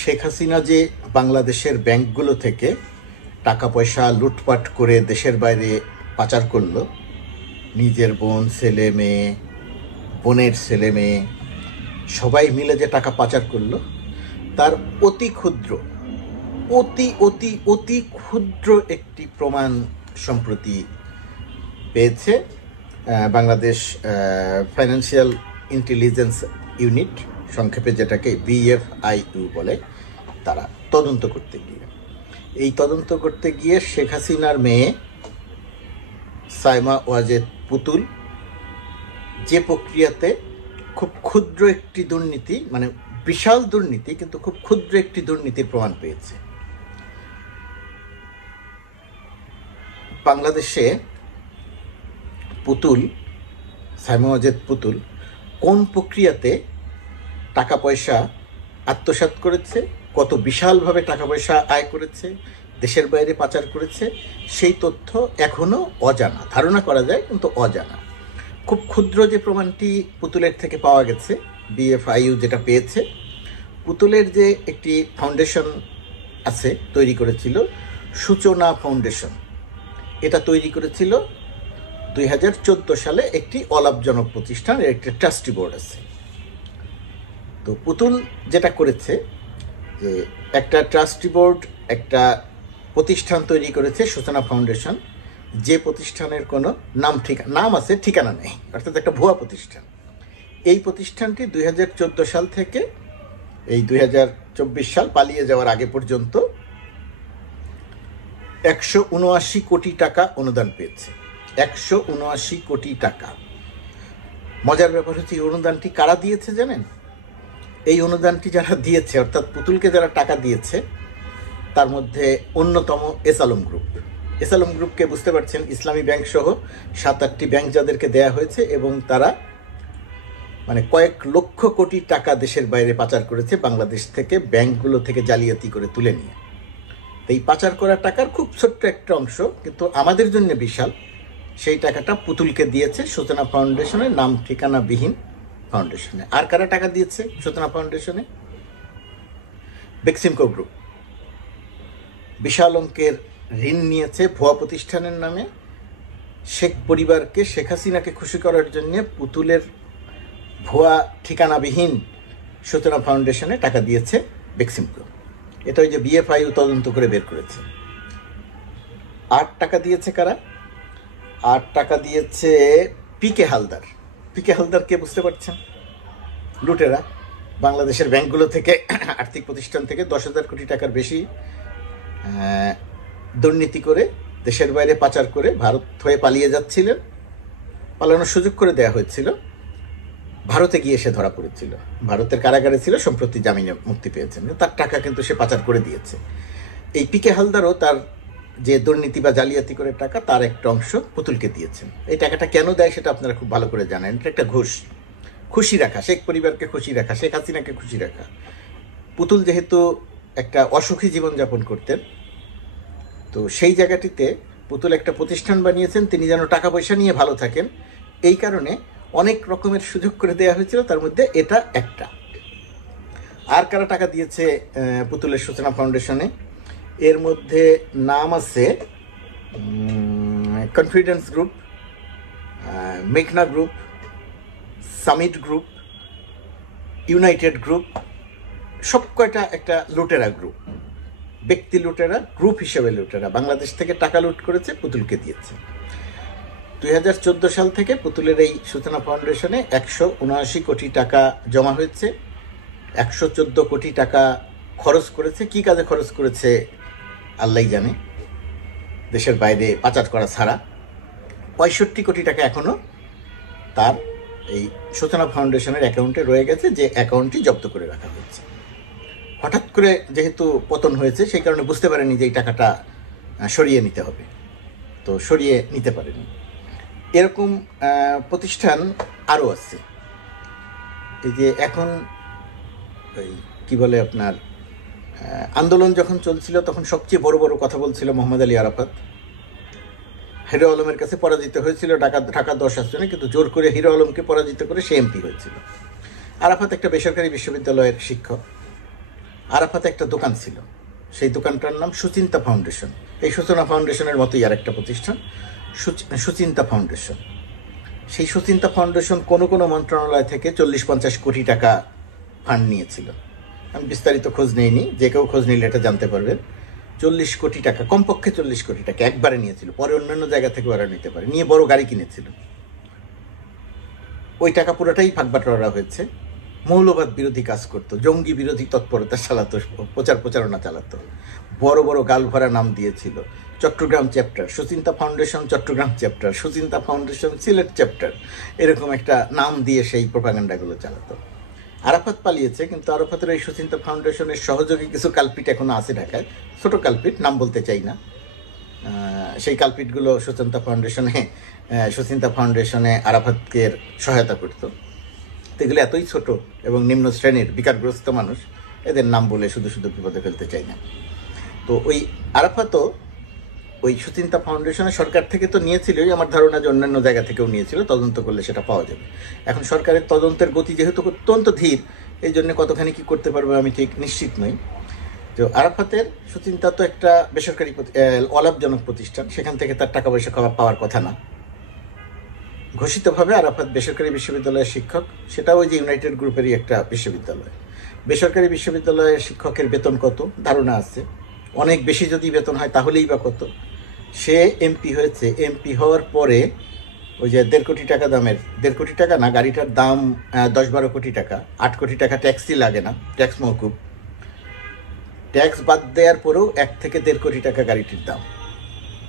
শেখ হাসিনা যে বাংলাদেশের ব্যাংকগুলো থেকে টাকা পয়সা লুটপাট করে দেশের বাইরে পাচার করলো, নিজের বোন, ছেলে মেয়ে, বোনের ছেলে মেয়ে সবাই মিলে যে টাকা পাচার করলো, তার অতি ক্ষুদ্র অতি ক্ষুদ্র একটি প্রমাণ সম্প্রতি পেয়েছে বাংলাদেশ ফাইন্যান্সিয়াল ইন্টেলিজেন্স ইউনিট, সংক্ষেপে যেটাকে BFIU বলে। তারা তদন্ত করতে গিয়ে শেখ হাসিনার মেয়ে সাইমা ওয়াজেদ পুতুল যে প্রক্রিয়াতে খুব ক্ষুদ্র একটি দুর্নীতি, মানে বিশাল দুর্নীতি কিন্তু খুব ক্ষুদ্র একটি দুর্নীতির প্রমাণ পেয়েছে। বাংলাদেশে সাইমা ওয়াজেদ পুতুল কোন প্রক্রিয়াতে টাকা পয়সা আত্মসাৎ করেছে, কত বিশালভাবে টাকা পয়সা আয় করেছে, দেশের বাইরে পাচার করেছে, সেই তথ্য এখনও অজানা। ধারণা করা যায় কিন্তু অজানা। খুব ক্ষুদ্র যে প্রমাণটি পুতুলের থেকে পাওয়া গেছে, BFIU যেটা পেয়েছে, পুতুলের যে একটি ফাউন্ডেশন আছে তৈরি করেছিল, সূচনা ফাউন্ডেশন, এটা তৈরি করেছিল 2014 সালে একটি অলাভজনক প্রতিষ্ঠান, এর একটি ট্রাস্টি বোর্ড আছে। তো পুতুল যেটা করেছে যে একটা ট্রাস্টি বোর্ড, একটা প্রতিষ্ঠান তৈরি করেছে সূচনা ফাউন্ডেশন, যে প্রতিষ্ঠানের কোনো নাম আছে, ঠিকানা নেই, অর্থাৎ একটা ভুয়া প্রতিষ্ঠান। এই প্রতিষ্ঠানটি 2014 সাল থেকে এই 2024 সাল পালিয়ে যাওয়ার আগে পর্যন্ত 179 কোটি টাকা অনুদান পেয়েছে। 179 কোটি টাকা। মজার ব্যাপার হচ্ছে এই অনুদানটি কারা দিয়েছে জানেন? এই অনুদানটি যারা দিয়েছে, অর্থাৎ পুতুলকে যারা টাকা দিয়েছে, তার মধ্যে অন্যতম এসআলম গ্রুপ। এসআলম গ্রুপকে বুঝতে পারছেন, ইসলামী ব্যাংক সহ 7-8টি ব্যাংক যাদেরকে দেয়া হয়েছে, এবং তারা মানে কয়েক লক্ষ কোটি টাকা দেশের বাইরে পাচার করেছে বাংলাদেশ থেকে, ব্যাংকগুলো থেকে জালিয়াতি করে তুলে নিয়ে। এই পাচার করা টাকার খুব ছোট্ট একটা অংশ, কিন্তু আমাদের জন্য বিশাল, সেই টাকাটা পুতুলকে দিয়েছে সূচনা ফাউন্ডেশনে, নাম ঠিকানাবিহীন ফাউন্ডেশনে। আর কারা টাকা দিয়েছে সূচনা ফাউন্ডেশনে? বেক্সিমকো গ্রুপ বিশাল অঙ্কের ঋণ নিয়েছে ভুয়া প্রতিষ্ঠানের নামে। শেখ পরিবারকে, শেখ হাসিনাকে খুশি করার জন্য পুতুলের ভুয়া ঠিকানাবিহীন সূচনা ফাউন্ডেশনে টাকা দিয়েছে বেক্সিমকো। এটা ওই যে BFIU তদন্ত করে বের করেছে। আর টাকা দিয়েছে কারা? আর টাকা দিয়েছে পিকে হালদার। পিকে হালদার কে বুঝতে পারছেন? লুটেরা। বাংলাদেশের ব্যাংকগুলো থেকে, আর্থিক প্রতিষ্ঠান থেকে 10,000 কোটি টাকার বেশি দুর্নীতি করে দেশের বাইরে পাচার করে ভারত হয়ে পালিয়ে যাচ্ছিলেন। পালানোর সুযোগ করে দেয়া হয়েছিল, ভারতে গিয়ে সে ধরা পড়েছিল, ভারতের কারাগারে ছিল, সম্প্রতি জামিনে মুক্তি পেয়েছেন। তার টাকা কিন্তু সে পাচার করে দিয়েছে। এই পিকে হালদারও তার যে দুর্নীতি বা জালিয়াতি করে টাকা, তার একটা অংশ পুতুলকে দিয়েছেন। এই টাকাটা কেন দেয় সেটা আপনারা খুব ভালো করে জানেন। এটা একটা ঘুষ, খুশি রাখা, শেখ পরিবারকে খুশি রাখা, শেখ হাসিনাকে খুশি রাখা। পুতুল যেহেতু একটা অসুখী জীবনযাপন করতেন, তো সেই জায়গাটিতে পুতুল একটা প্রতিষ্ঠান বানিয়েছেন, তিনি যেন টাকা পয়সা নিয়ে ভালো থাকেন, এই কারণে অনেক রকমের সুযোগ করে দেওয়া হয়েছিল, তার মধ্যে এটা একটা। আর কারা টাকা দিয়েছে পুতুলের সূচনা ফাউন্ডেশনে? এর মধ্যে নাম আছে কনফিডেন্স গ্রুপ, মেঘনা group, summit group, United group, সব কয়টা একটা লুটেরা গ্রুপ, ব্যক্তি লুটেরা, গ্রুপ হিসেবে লুটেরা। বাংলাদেশ থেকে টাকা লুট করেছে, পুতুলকে দিয়েছে। 2014 সাল থেকে পুতুলের এই সূচনা ফাউন্ডেশনে 179 কোটি টাকা জমা হয়েছে। 114 কোটি টাকা খরচ করেছে। কি কাজে খরচ করেছে আল্লাহই জানে, দেশের বাইরে পাচার করা ছাড়া। 65 কোটি টাকা এখনও তার এই সূচনা ফাউন্ডেশনের অ্যাকাউন্টে রয়ে গেছে, যে অ্যাকাউন্টটি জব্দ করে রাখা হয়েছে। হঠাৎ করে যেহেতু পতন হয়েছে, সেই কারণে বুঝতে পারেনি যে এই টাকাটা সরিয়ে নিতে হবে, তো সরিয়ে নিতে পারেনি। এরকম প্রতিষ্ঠান আরও আছে। এই যে এখন ওই কী বলে আপনার আন্দোলন যখন চলছিল, তখন সবচেয়ে বড় বড় কথা বলছিল মোহাম্মদ আলী আরাফাত। হিরো আলমের কাছে পরাজিত হয়েছিল ঢাকা 10 আসনে, কিন্তু জোর করে হিরো আলমকে পরাজিত করে সে MP হয়েছিল। আরাফাত একটা বেসরকারি বিশ্ববিদ্যালয়ের শিক্ষক, আরাফাতে একটা দোকান ছিল, সেই দোকানটার নাম সুচিন্তা ফাউন্ডেশন। এই সূচনা ফাউন্ডেশনের মতোই আর একটা প্রতিষ্ঠান, সুচিন্তা ফাউন্ডেশন। সেই সুচিন্তা ফাউন্ডেশন কোনো কোনো মন্ত্রণালয় থেকে 40-50 কোটি টাকা ফান্ড নিয়েছিল। আমি বিস্তারিত খোঁজ নেইনি, যে কেউ খোঁজ নিলে এটা জানতে পারবেন। 40 কোটি টাকা, কমপক্ষে 40 কোটি টাকা একবারে নিয়েছিল। পরে অন্যান্য জায়গা থেকে ওরা নিতে পারে, নিয়ে বড় গাড়ি কিনেছিল। ওই টাকা পুরোটাই ভাগবাটোয়ারা হয়েছে। মৌলবাদ বিরোধী কাজ করতো, জঙ্গি বিরোধী তৎপরতা চালাতো, প্রচারণা চালাতো, বড় বড় গালভরা নাম দিয়েছিল। Chittagong chapter, সুচিন্তা foundation Chittagong chapter, সুচিন্তা foundation Sylhet chapter, এরকম একটা নাম দিয়ে সেই প্রোপাগান্ডাগুলো চালাতো। আরাফাত পালিয়েছে, কিন্তু আরাফাতের এই সুচিন্তা ফাউন্ডেশনের সহযোগী কিছু কালপিট এখনো আছে ঢাকায়, ছোট কালপিট, নাম বলতে চাই না। সেই কালপিটগুলো সুচিন্তা ফাউন্ডেশনে আরাফাতকে সহায়তা করতো। এগুলো এতই ছোট এবং নিম্ন শ্রেণীর বিকারগ্রস্ত মানুষ, এদের নাম বলে শুধু শুধু বিপদে ফেলতে চাই না। তো ওই আরাফাতও ওই সুচিন্তা ফাউন্ডেশনে সরকার থেকে তো নিয়েছিলই, আমার ধারণা যে অন্যান্য জায়গা থেকেও নিয়েছিল, তদন্ত করলে সেটা পাওয়া যাবে। এখন সরকারের তদন্তের গতি যেহেতু অত্যন্ত ধীর, এই জন্য কতখানি কী করতে পারবে আমি ঠিক নিশ্চিত নই। তো আরাফাতের সুচিন্তা তো একটা বেসরকারি অলাভজনক প্রতিষ্ঠান, সেখান থেকে তার টাকা পয়সা পাওয়ার কথা না। ঘোষিতভাবে আরাফাত বেসরকারি বিশ্ববিদ্যালয়ের শিক্ষক, সেটাও ওই যে ইউনাইটেড গ্রুপেরই একটা বিশ্ববিদ্যালয়। বেসরকারি বিশ্ববিদ্যালয়ের শিক্ষকের বেতন কত ধারণা আছে, অনেক বেশি যদি বেতন হয় তাহলেই বা কত। সে এমপি হয়েছে, এমপি হওয়ার পরে ওই যে 1.5 কোটি টাকা দামের, 1.5 কোটি টাকা না, গাড়িটার দাম 10-12 কোটি টাকা, 8 কোটি টাকা ট্যাক্সই লাগে না, ট্যাক্স মওকুফ। ট্যাক্স বাদ দেওয়ার পরেও 1 থেকে 1.5 কোটি টাকা গাড়িটির দাম।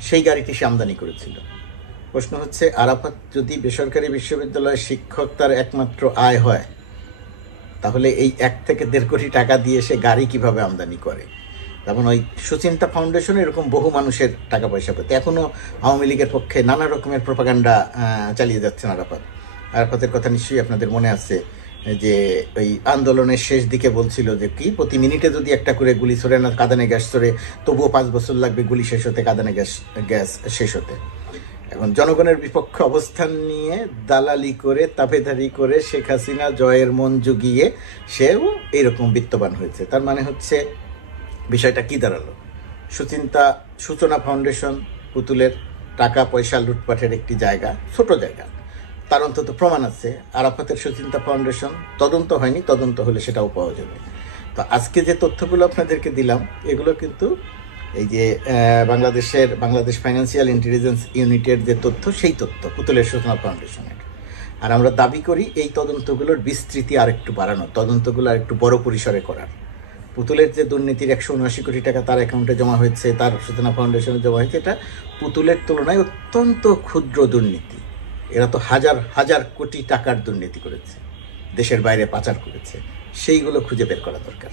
সেই গাড়িটি সে আমদানি করেছিল। প্রশ্ন হচ্ছে, আরাফাত যদি বেসরকারি বিশ্ববিদ্যালয়ের শিক্ষক তার একমাত্র আয় হয়, তাহলে এই 1 থেকে 1.5 কোটি টাকা দিয়ে সে গাড়ি কিভাবে আমদানি করে? যেমন ওই সুচিন্তা ফাউন্ডেশনে এরকম বহু মানুষের টাকা পয়সা পেতে এখনও আওয়ামী লীগের পক্ষে নানা রকমের প্রোপাগান্ডা চালিয়ে যাচ্ছেন আরাফাত। আরাফাতের কথা নিশ্চয়ই আপনাদের মনে আছে যে ওই আন্দোলনের শেষ দিকে বলছিল যে কি প্রতি মিনিটে যদি একটা করে গুলি ছড়ে না, কাঁদানে গ্যাস ছড়ে, তবুও 5 বছর লাগবে গুলি শেষ হতে, কাঁদানে গ্যাস শেষ হতে। এখন জনগণের বিপক্ষে অবস্থান নিয়ে দালালি করে, তাবেদারি করে শেখ হাসিনা জয়ের মন জুগিয়ে সেও এইরকম বিত্তবান হয়েছে। তার মানে হচ্ছে বিষয়টা কি দাঁড়ালো? সূচনা ফাউন্ডেশন পুতুলের টাকা পয়সা লুটপাটের একটি জায়গা, ছোট জায়গা, তার অন্তত প্রমাণ আছে। আরাফাতের সুচিন্তা ফাউন্ডেশন তদন্ত হয়নি, তদন্ত হলে সেটাও পাওয়া যাবে। তো আজকে যে তথ্যগুলো আপনাদেরকে দিলাম, এগুলো কিন্তু এই যে বাংলাদেশ ফাইন্যান্সিয়াল ইন্টেলিজেন্স ইউনিটের যে তথ্য, সেই তথ্য পুতুলের সূচনা ফাউন্ডেশনের। আর আমরা দাবি করি এই তদন্তগুলোর বিস্তৃতি আরেকটু বাড়ানো, তদন্তগুলো আরেকটু বড় পরিসরে করার। পুতুলের যে দুর্নীতির 179 কোটি টাকা তার অ্যাকাউন্টে জমা হয়েছে, তার সূচনা ফাউন্ডেশনে জমা হয়েছে, এটা পুতুলের তুলনায় অত্যন্ত ক্ষুদ্র দুর্নীতি। এরা তো হাজার হাজার কোটি টাকার দুর্নীতি করেছে, দেশের বাইরে পাচার করেছে, সেইগুলো খুঁজে বের করা দরকার।